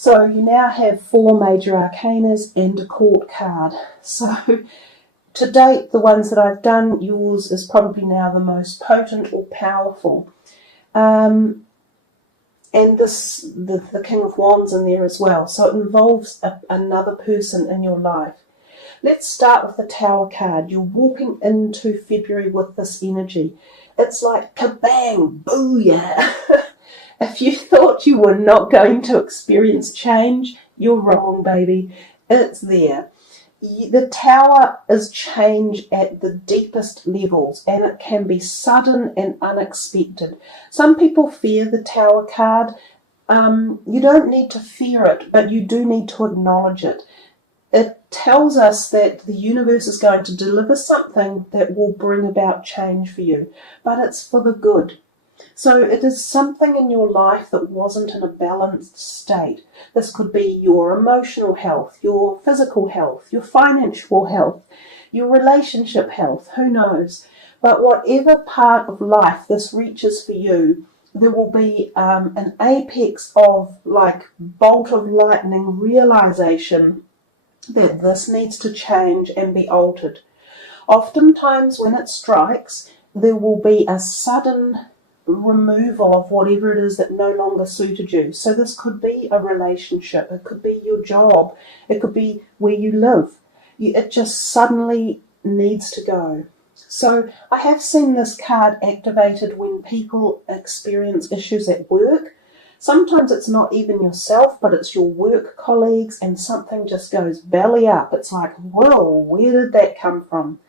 So you now have 4 major arcanas and a court card. So to date, the ones that I've done, yours is probably now the most potent or powerful. And the King of Wands in there as well. So it involves another person in your life. Let's start with the Tower card. You're walking into February with this energy. It's like kabang, booyah. If you thought you were not going to experience change, you're wrong, baby. It's there. The Tower is change at the deepest levels, and it can be sudden and unexpected. Some people fear the Tower card. You don't need to fear it, but you do need to acknowledge it. It tells us that the universe is going to deliver something that will bring about change for you, but it's for the good. So it is something in your life that wasn't in a balanced state. This could be your emotional health, your physical health, your financial health, your relationship health, who knows. But whatever part of life this reaches for you, there will be an apex of like bolt of lightning realization that this needs to change and be altered. Oftentimes when it strikes, there will be a sudden removal of whatever it is that no longer suited you. So this could be a relationship, it could be your job, it could be where you live. It just suddenly needs to go. So I have seen this card activated when people experience issues at work. Sometimes it's not even yourself, but it's your work colleagues, and something just goes belly up. It's like, whoa, where did that come from?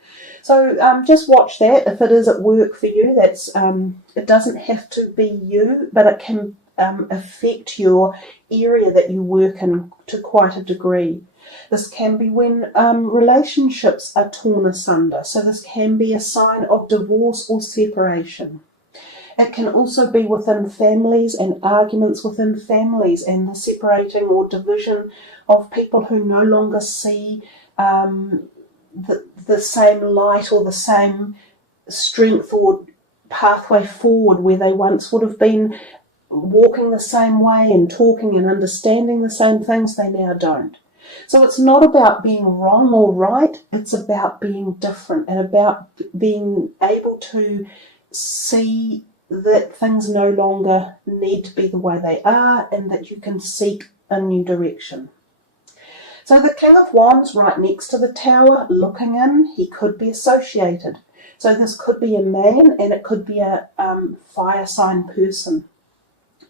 So just watch that. If it is at work for you, that's it doesn't have to be you, but it can affect your area that you work in to quite a degree. This can be when relationships are torn asunder. So this can be a sign of divorce or separation. It can also be within families and arguments within families and the separating or division of people who no longer see the same light or the same strength or pathway forward where they once would have been walking the same way and talking and understanding the same things, they now don't. So it's not about being wrong or right, it's about being different and about being able to see that things no longer need to be the way they are and that you can seek a new direction. So the King of Wands right next to the Tower, looking in, he could be associated. So this could be a man and it could be a fire sign person.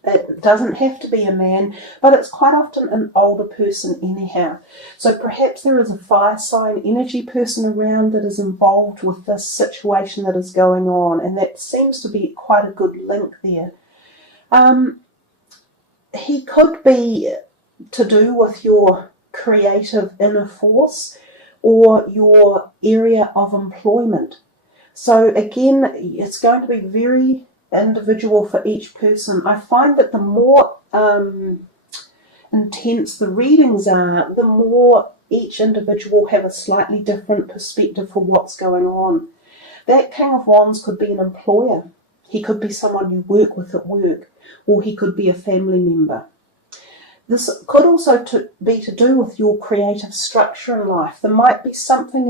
It doesn't have to be a man, but it's quite often an older person anyhow. So perhaps there is a fire sign energy person around that is involved with this situation that is going on, and that seems to be quite a good link there. He could be to do with your creative inner force or your area of employment. So again, it's going to be very individual for each person. I find that the more intense the readings are, the more each individual have a slightly different perspective for what's going on. That King of Wands could be an employer. He could be someone you work with at work, or he could be a family member. This could also be to do with your creative structure in life. There might be something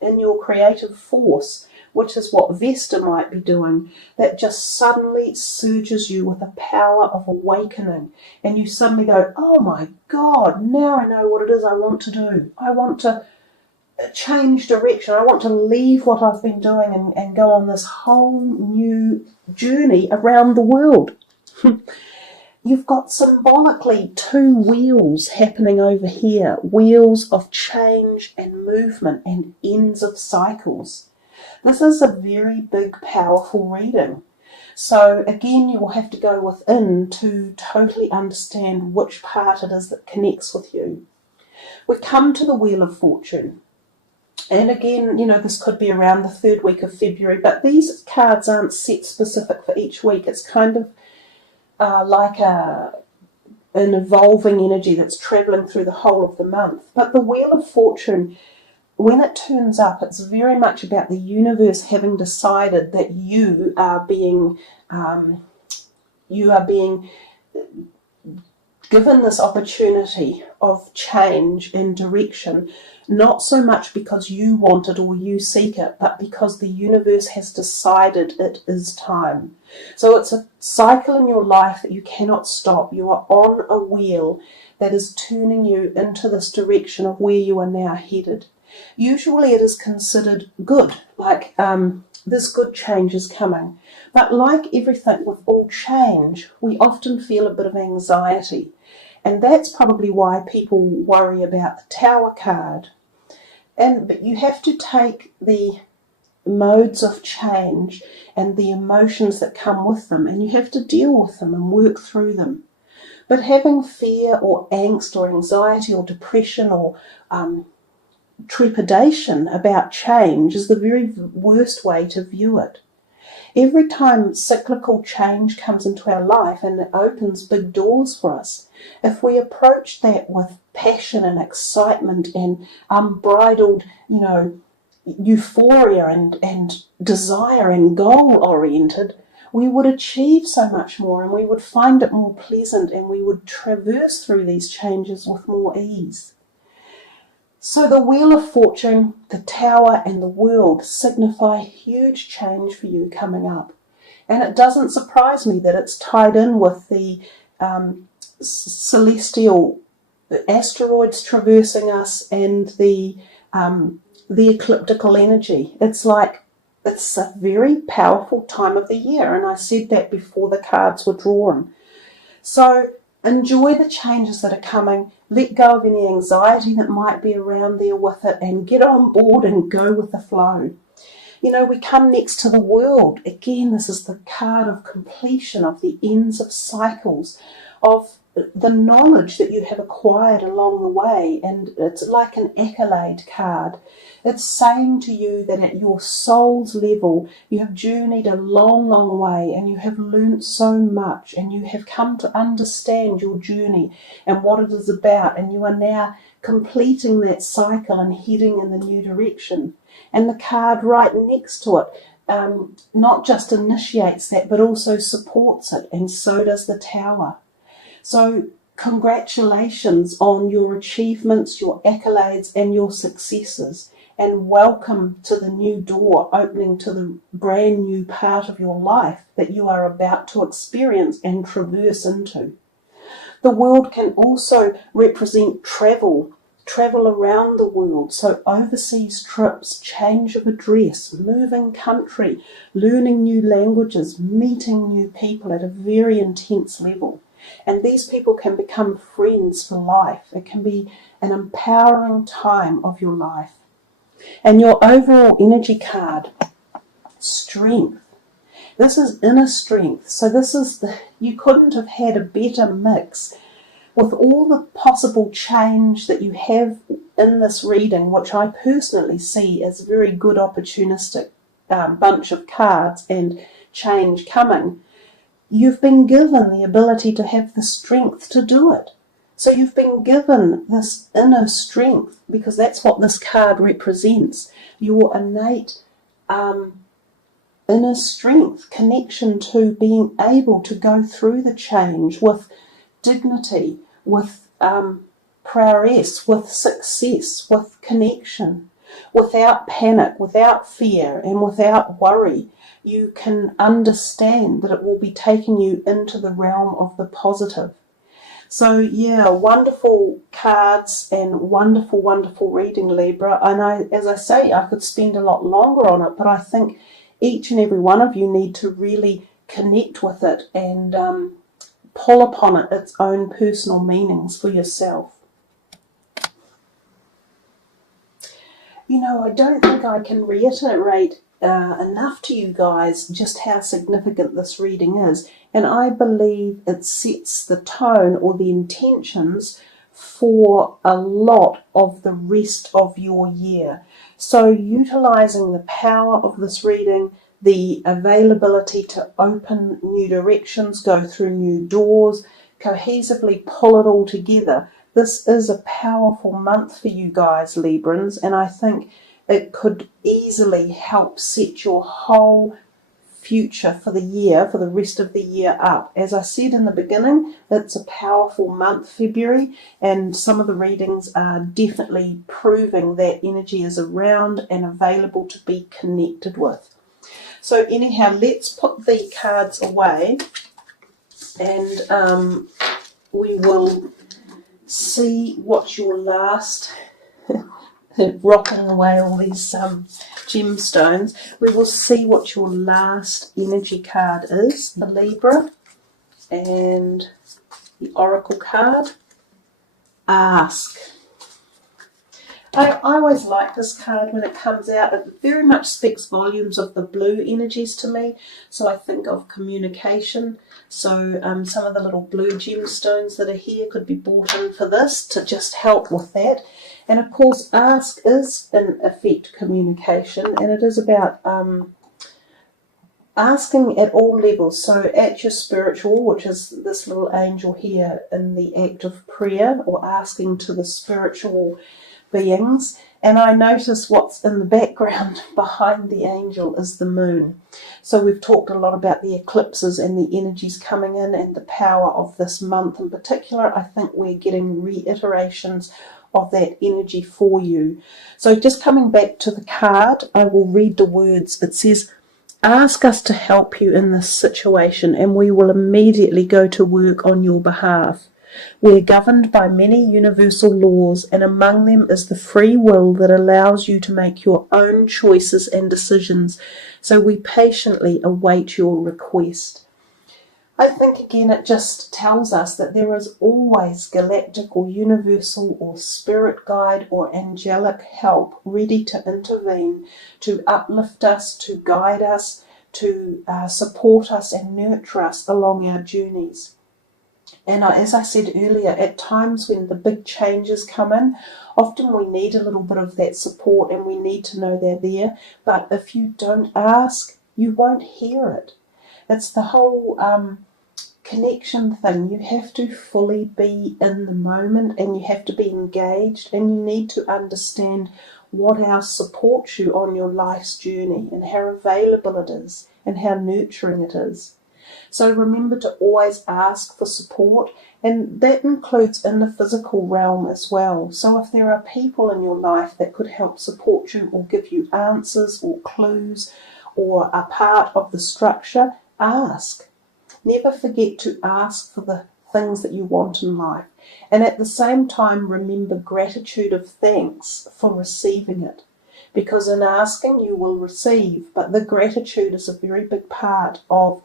in your creative force, which is what Vesta might be doing, that just suddenly surges you with a power of awakening. And you suddenly go, oh my God, now I know what it is I want to do. I want to change direction. I want to leave what I've been doing and go on this whole new journey around the world. You've got symbolically 2 wheels happening over here, wheels of change and movement and ends of cycles. This is a very big, powerful reading. So again, you will have to go within to totally understand which part it is that connects with you. We come to the Wheel of Fortune. And again, this could be around the 3rd week of February, but these cards aren't set specific for each week. It's kind of like an evolving energy that's travelling through the whole of the month. But the Wheel of Fortune, when it turns up, it's very much about the universe having decided that you are being given this opportunity of change and direction, not so much because you want it or you seek it, but because the universe has decided it is time. So it's a cycle in your life that you cannot stop. You are on a wheel that is turning you into this direction of where you are now headed. Usually it is considered good, like this good change is coming. But like everything with all change, we often feel a bit of anxiety. And that's probably why people worry about the Tower card. But you have to take the modes of change and the emotions that come with them, and you have to deal with them and work through them. But having fear or angst or anxiety or depression or trepidation about change is the very worst way to view it. Every time cyclical change comes into our life and it opens big doors for us, if we approach that with passion and excitement and unbridled, euphoria and desire and goal-oriented, we would achieve so much more and we would find it more pleasant and we would traverse through these changes with more ease. So the Wheel of Fortune, the Tower and the World signify huge change for you coming up. And it doesn't surprise me that it's tied in with the celestial asteroids traversing us and the ecliptical energy. It's a very powerful time of the year, and I said that before the cards were drawn. So enjoy the changes that are coming, let go of any anxiety that might be around there with it, and get on board and go with the flow. We come next to the World. Again, this is the card of completion, of the ends of cycles, of the knowledge that you have acquired along the way, and it's like an accolade card. It's saying to you that at your soul's level, you have journeyed a long, long way and you have learnt so much and you have come to understand your journey and what it is about, and you are now completing that cycle and heading in the new direction. And the card right next to it not just initiates that but also supports it, and so does the Tower. So congratulations on your achievements, your accolades and your successes, and welcome to the new door opening to the brand new part of your life that you are about to experience and traverse into. The World can also represent travel around the world, so overseas trips, change of address, moving country, learning new languages, meeting new people at a very intense level. And these people can become friends for life. It can be an empowering time of your life. And your overall energy card, strength. This is inner strength. So you couldn't have had a better mix with all the possible change that you have in this reading, which I personally see as a very good opportunistic bunch of cards and change coming. You've been given the ability to have the strength to do it. So you've been given this inner strength, because that's what this card represents. Your innate inner strength, connection to being able to go through the change with dignity, with prowess, with success, with connection, without panic, without fear, and without worry. You can understand that it will be taking you into the realm of the positive. So yeah, wonderful cards and wonderful, wonderful reading, Libra. And as I say, I could spend a lot longer on it, but I think each and every one of you need to really connect with it and pull upon it its own personal meanings for yourself. I don't think I can reiterate enough to you guys just how significant this reading is, and I believe it sets the tone or the intentions for a lot of the rest of your year. So utilizing the power of this reading, the availability to open new directions, go through new doors, cohesively pull it all together. This is a powerful month for you guys, Librans, and I think it could easily help set your whole future for the year, for the rest of the year up. As I said in the beginning, it's a powerful month, February, and some of the readings are definitely proving that energy is around and available to be connected with. So anyhow, let's put the cards away, and we will see what your last rocking away all these gemstones. We will see what your last energy card is, the Libra, and the Oracle card. Ask. I always like this card when it comes out. It very much speaks volumes of the blue energies to me. So I think of communication. So some of the little blue gemstones that are here could be brought in for this to just help with that. And of course, ask is in effect communication, and it is about asking at all levels. So at your spiritual, which is this little angel here in the act of prayer, or asking to the spiritual beings. And I notice what's in the background behind the angel is the moon. So we've talked a lot about the eclipses and the energies coming in and the power of this month in particular. I think we're getting reiterations of that energy for you. So just coming back to the card, I will read the words. It says, ask us to help you in this situation and we will immediately go to work on your behalf. We're governed by many universal laws, and among them is the free will that allows you to make your own choices and decisions. So we patiently await your request. I think again it just tells us that there is always galactic or universal or spirit guide or angelic help ready to intervene, to uplift us, to guide us, to support us and nurture us along our journeys. And as I said earlier, at times when the big changes come in, often we need a little bit of that support and we need to know they're there. But if you don't ask, you won't hear it. It's the whole connection thing. You have to fully be in the moment and you have to be engaged, and you need to understand what else supports you on your life's journey and how available it is and how nurturing it is. So remember to always ask for support, and that includes in the physical realm as well. So if there are people in your life that could help support you or give you answers or clues or are part of the structure, ask. Never forget to ask for the things that you want in life. And at the same time, remember gratitude of thanks for receiving it. Because in asking, you will receive. But the gratitude is a very big part of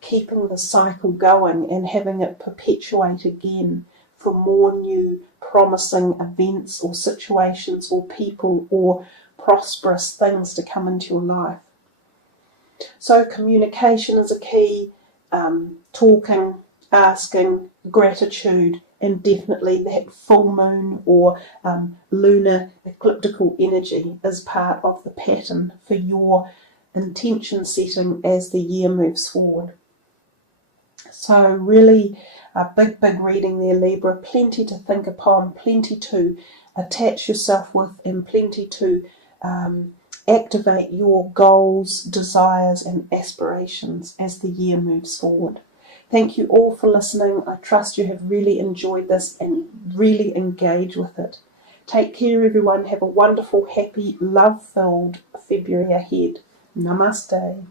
keeping the cycle going and having it perpetuate again for more new promising events or situations or people or prosperous things to come into your life. So communication is a key, talking, asking, gratitude, and definitely that full moon or lunar ecliptical energy is part of the pattern for your intention setting as the year moves forward. So really a big reading there, Libra. Plenty to think upon, plenty to attach yourself with, and plenty to activate your goals, desires and aspirations as the year moves forward. Thank you all for listening. I trust you have really enjoyed this and really engaged with it. Take care, everyone. Have a wonderful, happy, love-filled February ahead. Namaste.